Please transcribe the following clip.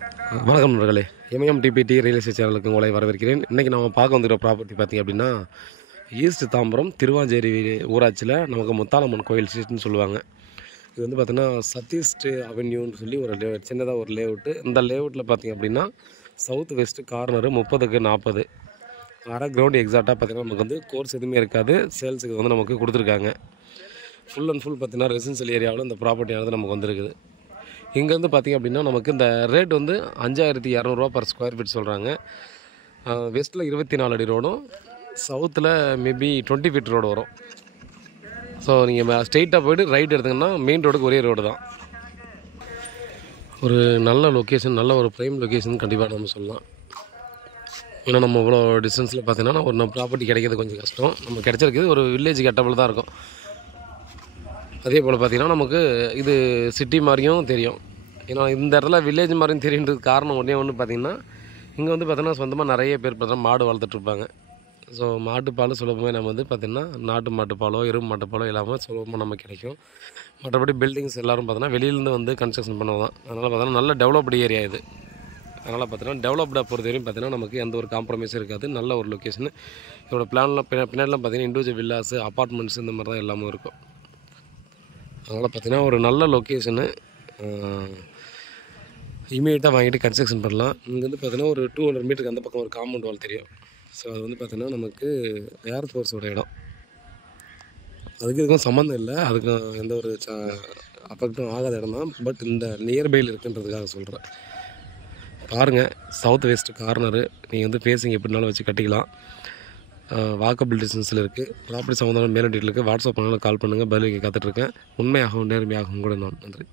வணக்கம் நண்பர்களே, எம்எம்டிபிடி real estate சேனலுக்கு உங்களை வரவேற்கிறேன். இன்றைக்கி நம்ம பார்க்க வந்துக்கிற ப்ராப்பர்ட்டி பார்த்திங்க அப்படின்னா, ஈஸ்ட் தாம்பரம் திருவாஞ்சேரி ஊராட்சியில் நமக்கு முத்தாலம்மன் கோயில் ஸ்ட்ரீட்னு சொல்லுவாங்க. இது வந்து பார்த்திங்கன்னா சதீஷ் அவென்யூன்னு சொல்லி ஒரு சின்னதாக ஒரு லேஅவுட்டு. இந்த லேஅவுட்டில் பார்த்திங்க அப்படின்னா சவுத் வெஸ்ட்டு கார்னரு 30க்கு 40 அரை கிரவுண்டு எக்ஸாக்டாக பார்த்திங்கன்னா நமக்கு வந்து கோர்ஸ் எதுவுமே இருக்காது. சேல்ஸுக்கு வந்து நமக்கு கொடுத்துருக்காங்க. ஃபுல் அண்ட் ஃபுல் பார்த்திங்கன்னா ரெசிடென்ஷியல் ஏரியாவில் இந்த ப்ராப்பர்ட்டியானது நமக்கு வந்துருக்குது. இங்கேருந்து பார்த்திங்க அப்படின்னா நமக்கு இந்த ரேட் வந்து 5200 பர் ஸ்கொயர் ஃபீட் சொல்கிறாங்க. வெஸ்ட்டில் 24 அடி ரோடும், சவுத்தில் மேபி 20 ஃபீட் ரோடு வரும். ஸோ நீங்கள் ஸ்ட்ரெயிட்டாக போய்ட்டு ரைட் எடுத்திங்கன்னா மெயின் ரோடுக்கு ஒரே ரோடு தான். ஒரு நல்ல லொக்கேஷன், நல்ல ஒரு ப்ரைம் லொக்கேஷன் கண்டிப்பாக நம்ம சொல்லலாம். ஏன்னா நம்ம இவ்வளோ டிஸ்டன்ஸில் பார்த்திங்கன்னா ஒரு நம்ம ப்ராப்பர்ட்டி கிடைக்கிறது கொஞ்சம் கஷ்டம். நம்ம கிடச்சிருக்குது ஒரு வில்லேஜ் கட்டபிள் தான் இருக்கும். அதே போல் பார்த்திங்கன்னா நமக்கு இது சிட்டி மாதிரியும் தெரியும். ஏன்னா இந்த இடத்துல வில்லேஜ் மாதிரியும் தெரியுன்றது காரணம் ஒன்று பார்த்திங்கன்னா, இங்கே வந்து பார்த்திங்கன்னா சொந்தமாக நிறைய பேர் பார்த்தீங்கன்னா மாடு வளர்த்துட்ருப்பாங்க. ஸோ மாட்டுப்பால் சுலபமாக நம்ம வந்து பார்த்திங்கன்னா நாட்டு மாட்டுப்பாலோ எருமை மாட்டுப்பாலோ இல்லாமல் சுலபமாக நமக்கு கிடைக்கும். மற்றபடி பில்டிங்ஸ் எல்லோரும் பார்த்திங்கன்னா வெளியிலேருந்து வந்து கன்ஸ்ட்ரக்ஷன் பண்ணுவோம் தான். அதனால் பார்த்திங்கன்னா நல்ல டெவலப்டு ஏரியா இது. அதனால் பார்த்திங்கன்னா டெவலப்டாக பொறுத்த வரையும் பார்த்திங்கன்னா நமக்கு எந்த ஒரு காம்ப்ரமைஸும் இருக்காது. நல்ல ஒரு லொக்கேஷனு. இதோட பிளான்லாம் பின்னாடிலாம் பார்த்திங்கன்னா இண்டிவிஜுவல் வில்லாஸு, அப்பார்ட்மெண்ட்ஸ் இந்த மாதிரி தான் எல்லாமே இருக்கும். அதனால் பார்த்திங்கன்னா ஒரு நல்ல லொக்கேஷனு. இமீடியட்டாக வாங்கிட்டு கன்ஸ்ட்ரக்ஷன் பண்ணலாம். இங்கேருந்து பார்த்திங்கன்னா ஒரு 200 மீட்டருக்கு அந்த பக்கம் ஒரு காம்பவுண்ட் வால் தெரியும். ஸோ அது வந்து பார்த்திங்கன்னா நமக்கு ஏர்ஃபோர்ஸோட இடம். அதுக்கு இதுக்கும் சம்மந்தம் இல்லை, அதுக்கும் எந்த ஒரு அஃபெக்டும் ஆகாத இடம் தான். பட் இந்த நியர்பையில் இருக்குன்றதுக்காக சொல்கிறேன். பாருங்கள், சவுத் வெஸ்ட் கார்னரு. நீங்கள் வந்து ஃபேஸிங் எப்படினாலும் வச்சு கட்டிக்கலாம். வாக்கபிள் டிஸ்டன்ஸில் இருக்குது. ப்ராப்பர்ட்டி சம்மந்தமான மேலும் டீட்டெயிலுக்கு வாட்ஸ்அப் பண்ணாலும் கால் பண்ணுங்கள். பதிலுக்கு காத்துட்ருக்கேன். உண்மையாகவும் நேர்மையாகவும் கூட நான். நன்றி.